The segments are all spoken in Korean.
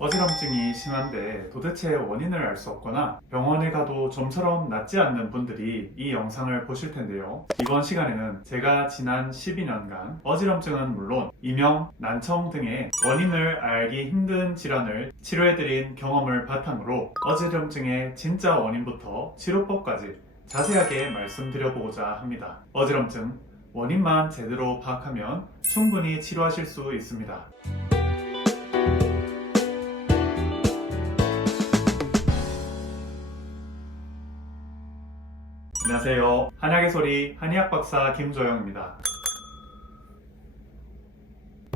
어지럼증이 심한데 도대체 원인을 알 수 없거나 병원에 가도 좀처럼 낫지 않는 분들이 이 영상을 보실 텐데요. 이번 시간에는 제가 지난 12년간 어지럼증은 물론 이명, 난청 등의 원인을 알기 힘든 질환을 치료해드린 경험을 바탕으로 어지럼증의 진짜 원인부터 치료법까지 자세하게 말씀드려보고자 합니다. 어지럼증, 원인만 제대로 파악하면 충분히 치료하실 수 있습니다. 안녕하세요. 한약의 소리 한의학 박사 김조영입니다.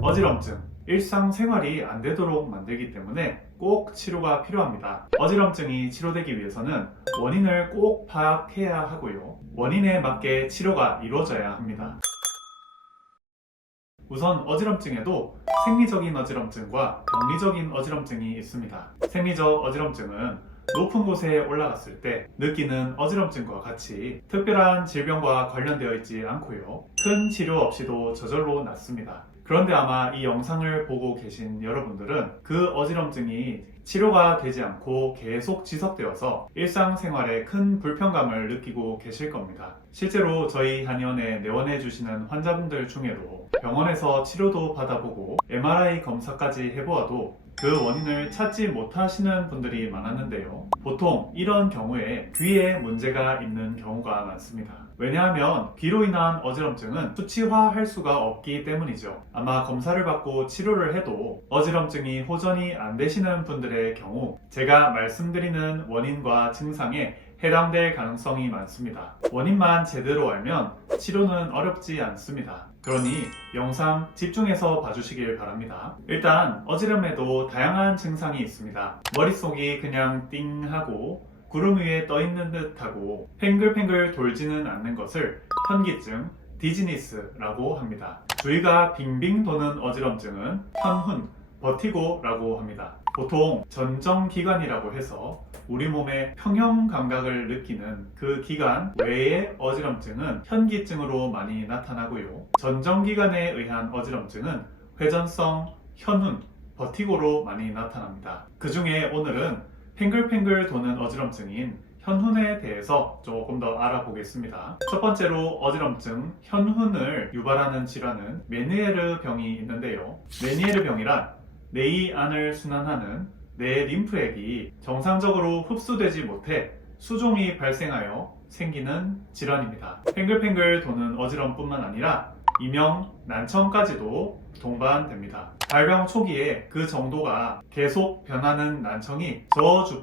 어지럼증, 일상생활이 안 되도록 만들기 때문에 꼭 치료가 필요합니다. 어지럼증이 치료되기 위해서는 원인을 꼭 파악해야 하고요. 원인에 맞게 치료가 이루어져야 합니다. 우선 어지럼증에도 생리적인 어지럼증과 병리적인 어지럼증이 있습니다. 생리적 어지럼증은 높은 곳에 올라갔을 때 느끼는 어지럼증과 같이 특별한 질병과 관련되어 있지 않고요. 큰 치료 없이도 저절로 낫습니다. 그런데 아마 이 영상을 보고 계신 여러분들은 그 어지럼증이 치료가 되지 않고 계속 지속되어서 일상생활에 큰 불편감을 느끼고 계실 겁니다. 실제로 저희 한의원에 내원해 주시는 환자분들 중에도 병원에서 치료도 받아보고 MRI 검사까지 해보아도 그 원인을 찾지 못하시는 분들이 많았는데요. 보통 이런 경우에 귀에 문제가 있는 경우가 많습니다. 왜냐하면 귀로 인한 어지럼증은 수치화할 수가 없기 때문이죠. 아마 검사를 받고 치료를 해도 어지럼증이 호전이 안 되시는 분들의 경우 제가 말씀드리는 원인과 증상에 해당될 가능성이 많습니다. 원인만 제대로 알면 치료는 어렵지 않습니다. 그러니 영상 집중해서 봐주시길 바랍니다. 일단 어지럼에도 다양한 증상이 있습니다. 머릿속이 그냥 띵 하고 구름 위에 떠 있는 듯하고 팽글팽글 돌지는 않는 것을 현기증, 디지니스라고 합니다. 주위가 빙빙 도는 어지럼증은 현훈, 버티고라고 합니다. 보통 전정기관이라고 해서 우리 몸의 평형 감각을 느끼는 그 기관 외의 어지럼증은 현기증으로 많이 나타나고요. 전정기관에 의한 어지럼증은 회전성, 현훈, 버티고로 많이 나타납니다. 그 중에 오늘은 팽글팽글 도는 어지럼증인 현훈에 대해서 조금 더 알아보겠습니다. 첫 번째로 어지럼증, 현훈을 유발하는 질환은 메니에르 병이 있는데요. 메니에르 병이란 뇌의 안을 순환하는 뇌 림프액이 정상적으로 흡수되지 못해 수종이 발생하여 생기는 질환입니다. 팽글팽글 도는 어지럼뿐만 아니라 이명, 난청까지도 동반됩니다. 발병 초기에 그 정도가 계속 변하는 난청이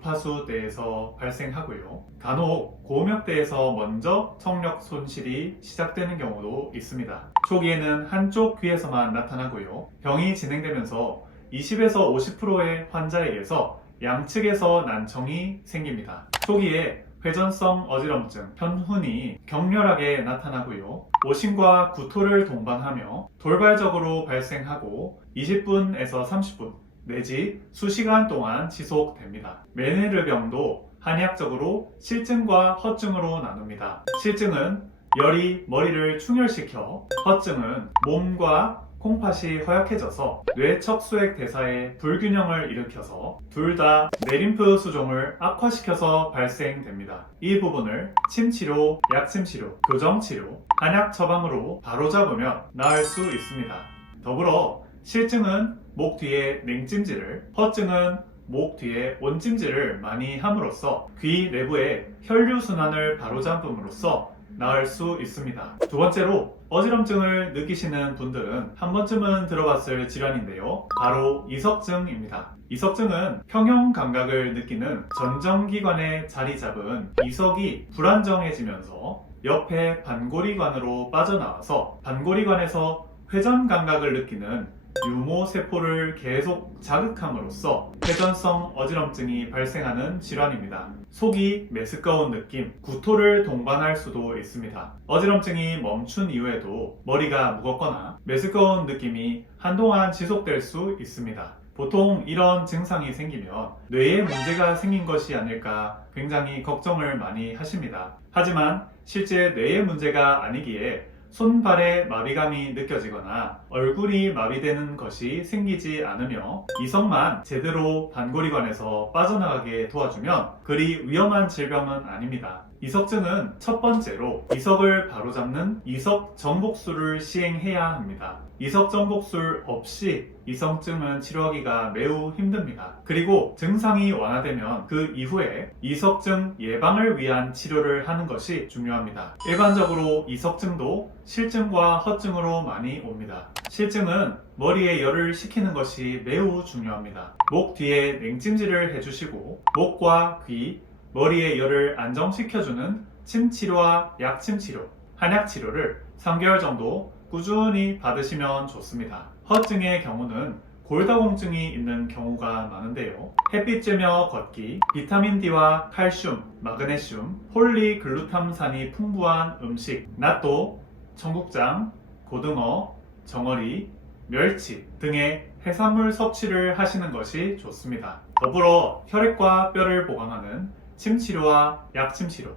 저주파수대에서 발생하고요. 간혹 고음역대에서 먼저 청력 손실이 시작되는 경우도 있습니다. 초기에는 한쪽 귀에서만 나타나고요. 병이 진행되면서 20에서 50%의 환자에게서 양측에서 난청이 생깁니다. 초기에 회전성 어지럼증, 현훈이 격렬하게 나타나고요. 오심과 구토를 동반하며 돌발적으로 발생하고 20분에서 30분 내지 수시간 동안 지속됩니다. 메네르 병도 한의학적으로 실증과 허증으로 나눕니다. 실증은 열이 머리를 충혈시켜, 허증은 몸과 콩팥이 허약해져서 뇌척수액 대사에 불균형을 일으켜서 둘 다 뇌림프 수종을 악화시켜서 발생됩니다. 이 부분을 침치료, 약침치료, 교정치료, 한약 처방으로 바로잡으면 나을 수 있습니다. 더불어 실증은 목 뒤에 냉찜질을, 허증은 목 뒤에 온찜질을 많이 함으로써 귀 내부의 혈류순환을 바로잡음으로써 나을 수 있습니다. 두 번째로 어지럼증을 느끼시는 분들은 한 번쯤은 들어봤을 질환인데요. 바로 이석증입니다. 이석증은 평형 감각을 느끼는 전정기관에 자리 잡은 이석이 불안정해지면서 옆에 반고리관으로 빠져나와서 반고리관에서 회전 감각을 느끼는 유모세포를 계속 자극함으로써 회전성 어지럼증이 발생하는 질환입니다. 속이 메스꺼운 느낌, 구토를 동반할 수도 있습니다. 어지럼증이 멈춘 이후에도 머리가 무겁거나 메스꺼운 느낌이 한동안 지속될 수 있습니다. 보통 이런 증상이 생기면 뇌에 문제가 생긴 것이 아닐까 굉장히 걱정을 많이 하십니다. 하지만 실제 뇌의 문제가 아니기에 손발에 마비감이 느껴지거나 얼굴이 마비되는 것이 생기지 않으며 이석만 제대로 반고리관에서 빠져나가게 도와주면 그리 위험한 질병은 아닙니다. 이석증은 첫 번째로 이석을 바로잡는 이석정복술을 시행해야 합니다. 이석정복술 없이 이석증은 치료하기가 매우 힘듭니다. 그리고 증상이 완화되면 그 이후에 이석증 예방을 위한 치료를 하는 것이 중요합니다. 일반적으로 이석증도 실증과 허증으로 많이 옵니다. 실증은 머리에 열을 식히는 것이 매우 중요합니다. 목 뒤에 냉찜질을 해주시고 목과 귀, 머리의 열을 안정시켜주는 침치료와 약침치료, 한약치료를 3개월 정도 꾸준히 받으시면 좋습니다. 허증의 경우는 골다공증이 있는 경우가 많은데요. 햇빛 쬐며 걷기, 비타민 D와 칼슘, 마그네슘, 폴리글루탐산이 풍부한 음식, 낫또, 청국장, 고등어, 정어리, 멸치 등의 해산물 섭취를 하시는 것이 좋습니다. 더불어 혈액과 뼈를 보강하는 침치료와 약침치료,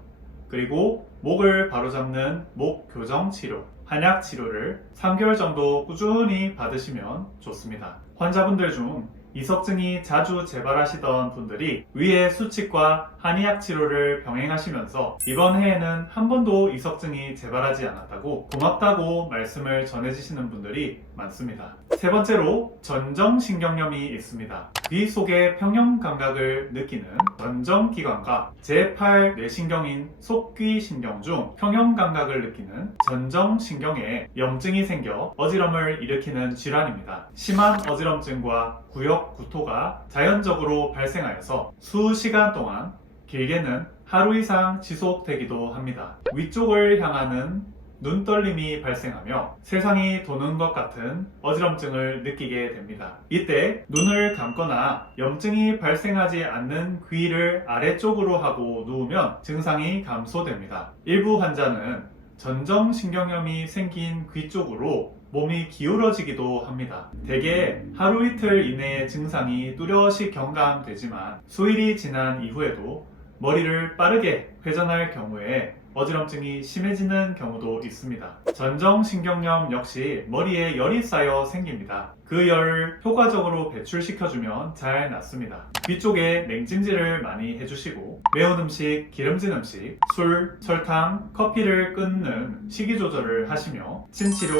그리고 목을 바로잡는 목교정치료, 한약치료를 3개월 정도 꾸준히 받으시면 좋습니다. 환자분들 중 이석증이 자주 재발하시던 분들이 위의 수칙과 한의학 치료를 병행하시면서 이번 해에는 한 번도 이석증이 재발하지 않았다고 고맙다고 말씀을 전해주시는 분들이 많습니다. 세 번째로 전정신경염이 있습니다. 귀 속의 평형감각을 느끼는 전정기관과 제8 뇌신경인 속귀신경 중 평형감각을 느끼는 전정신경에 염증이 생겨 어지럼을 일으키는 질환입니다. 심한 어지럼증과 구역 구토가 자연적으로 발생하여서 수시간 동안 길게는 하루 이상 지속되기도 합니다. 위쪽을 향하는 눈떨림이 발생하며 세상이 도는 것 같은 어지럼증을 느끼게 됩니다. 이때 눈을 감거나 염증이 발생하지 않는 귀를 아래쪽으로 하고 누우면 증상이 감소됩니다. 일부 환자는 전정신경염이 생긴 귀 쪽으로 몸이 기울어지기도 합니다. 대개 하루 이틀 이내에 증상이 뚜렷이 경감되지만 수일이 지난 이후에도 머리를 빠르게 회전할 경우에 어지럼증이 심해지는 경우도 있습니다. 전정신경염 역시 머리에 열이 쌓여 생깁니다. 그 열을 효과적으로 배출시켜주면 잘 낫습니다. 귀 쪽에 냉찜질을 많이 해주시고 매운 음식, 기름진 음식, 술, 설탕, 커피를 끊는 식이 조절을 하시며 침치료,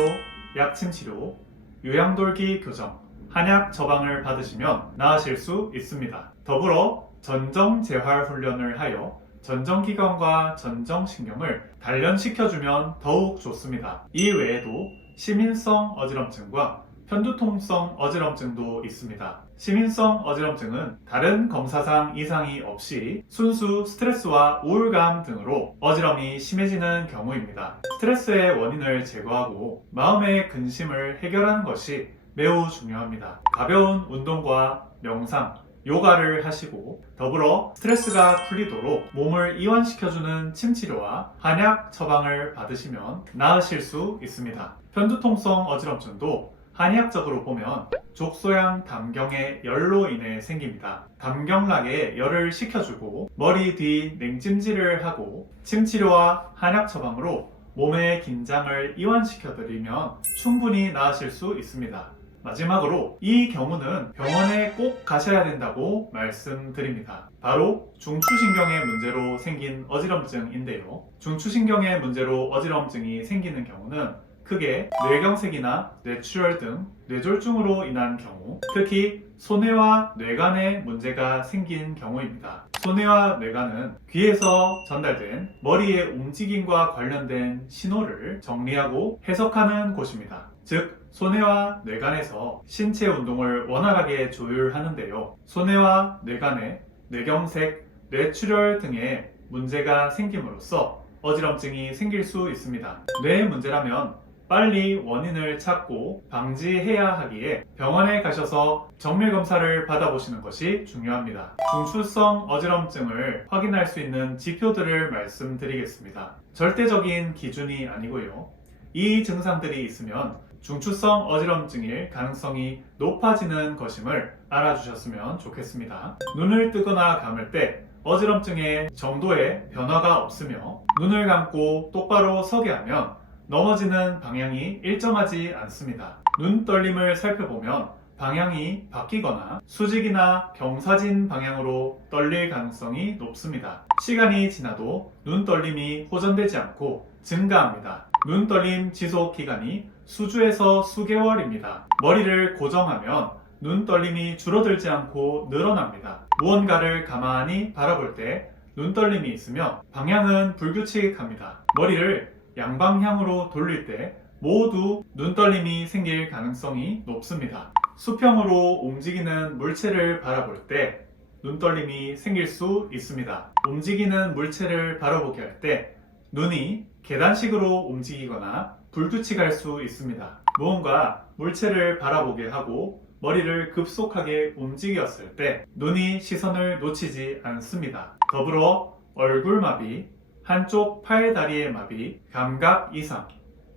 약침치료, 요양돌기 교정, 한약 처방을 받으시면 나으실 수 있습니다. 더불어 전정재활 훈련을 하여 전정기관과 전정신경을 단련시켜주면 더욱 좋습니다. 이 외에도 시민성 어지럼증과 편두통성 어지럼증도 있습니다. 시민성 어지럼증은 다른 검사상 이상이 없이 순수 스트레스와 우울감 등으로 어지럼이 심해지는 경우입니다. 스트레스의 원인을 제거하고 마음의 근심을 해결하는 것이 매우 중요합니다. 가벼운 운동과 명상, 요가를 하시고 더불어 스트레스가 풀리도록 몸을 이완시켜주는 침치료와 한약 처방을 받으시면 나으실 수 있습니다. 편두통성 어지럼증도 한의학적으로 보면 족소양 담경의 열로 인해 생깁니다. 담경락에 열을 식혀주고 머리 뒤 냉찜질을 하고 침치료와 한약 처방으로 몸의 긴장을 이완시켜드리면 충분히 나으실 수 있습니다. 마지막으로 이 경우는 병원에 꼭 가셔야 된다고 말씀드립니다. 바로 중추신경의 문제로 생긴 어지럼증인데요. 중추신경의 문제로 어지럼증이 생기는 경우는 크게 뇌경색이나 뇌출혈 등 뇌졸중으로 인한 경우, 특히 소뇌와 뇌간에 문제가 생긴 경우입니다. 소뇌와 뇌간은 귀에서 전달된 머리의 움직임과 관련된 신호를 정리하고 해석하는 곳입니다. 즉, 소뇌와 뇌간에서 신체 운동을 원활하게 조율하는데요. 소뇌와 뇌간에 뇌경색, 뇌출혈 등의 문제가 생김으로써 어지럼증이 생길 수 있습니다. 뇌의 문제라면 빨리 원인을 찾고 방지해야 하기에 병원에 가셔서 정밀검사를 받아보시는 것이 중요합니다. 중추성 어지럼증을 확인할 수 있는 지표들을 말씀드리겠습니다. 절대적인 기준이 아니고요. 이 증상들이 있으면 중추성 어지럼증일 가능성이 높아지는 것임을 알아주셨으면 좋겠습니다. 눈을 뜨거나 감을 때 어지럼증의 정도에 변화가 없으며 눈을 감고 똑바로 서게 하면 넘어지는 방향이 일정하지 않습니다. 눈 떨림을 살펴보면 방향이 바뀌거나 수직이나 경사진 방향으로 떨릴 가능성이 높습니다. 시간이 지나도 눈 떨림이 호전되지 않고 증가합니다. 눈 떨림 지속 기간이 수주에서 수개월입니다. 머리를 고정하면 눈 떨림이 줄어들지 않고 늘어납니다. 무언가를 가만히 바라볼 때 눈 떨림이 있으며 방향은 불규칙합니다. 머리를 양방향으로 돌릴 때 모두 눈 떨림이 생길 가능성이 높습니다. 수평으로 움직이는 물체를 바라볼 때 눈 떨림이 생길 수 있습니다. 움직이는 물체를 바라보게 할 때 눈이 계단식으로 움직이거나 불규칙할 수 있습니다. 무언가 물체를 바라보게 하고 머리를 급속하게 움직였을 때 눈이 시선을 놓치지 않습니다. 더불어 얼굴마비, 한쪽 팔 다리의 마비, 감각 이상,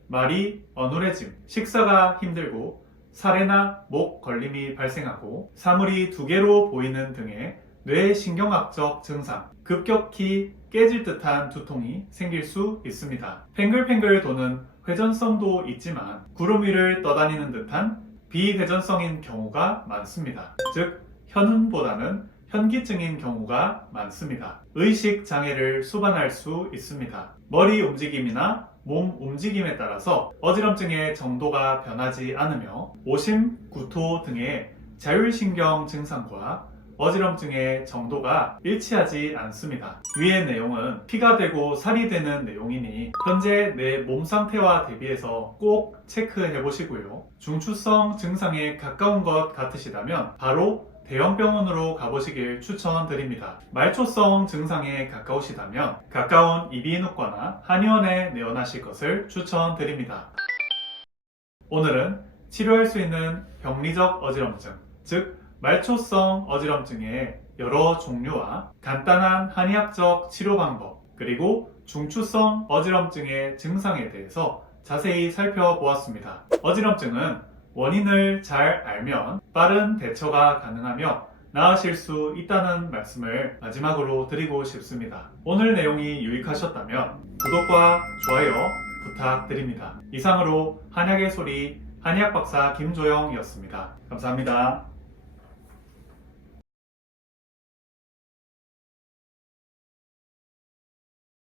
말이 어눌해짐, 식사가 힘들고 살해나 목 걸림이 발생하고 사물이 두 개로 보이는 등의 뇌신경학적 증상, 급격히 깨질 듯한 두통이 생길 수 있습니다. 팽글팽글 도는 회전성도 있지만 구름 위를 떠다니는 듯한 비회전성인 경우가 많습니다. 즉, 현흔보다는 현기증인 경우가 많습니다. 의식 장애를 수반할 수 있습니다. 머리 움직임이나 몸 움직임에 따라서 어지럼증의 정도가 변하지 않으며 오심, 구토 등의 자율신경 증상과 어지럼증의 정도가 일치하지 않습니다. 위의 내용은 피가 되고 살이 되는 내용이니 현재 내 몸 상태와 대비해서 꼭 체크해 보시고요. 중추성 증상에 가까운 것 같으시다면 바로 대형병원으로 가보시길 추천드립니다. 말초성 증상에 가까우시다면 가까운 이비인후과나 한의원에 내원하실 것을 추천드립니다. 오늘은 치료할 수 있는 병리적 어지럼증, 즉 말초성 어지럼증의 여러 종류와 간단한 한의학적 치료 방법, 그리고 중추성 어지럼증의 증상에 대해서 자세히 살펴보았습니다. 어지럼증은 원인을 잘 알면 빠른 대처가 가능하며 나으실 수 있다는 말씀을 마지막으로 드리고 싶습니다. 오늘 내용이 유익하셨다면 구독과 좋아요 부탁드립니다. 이상으로 한약의 소리 한의학 박사 김조영이었습니다. 감사합니다.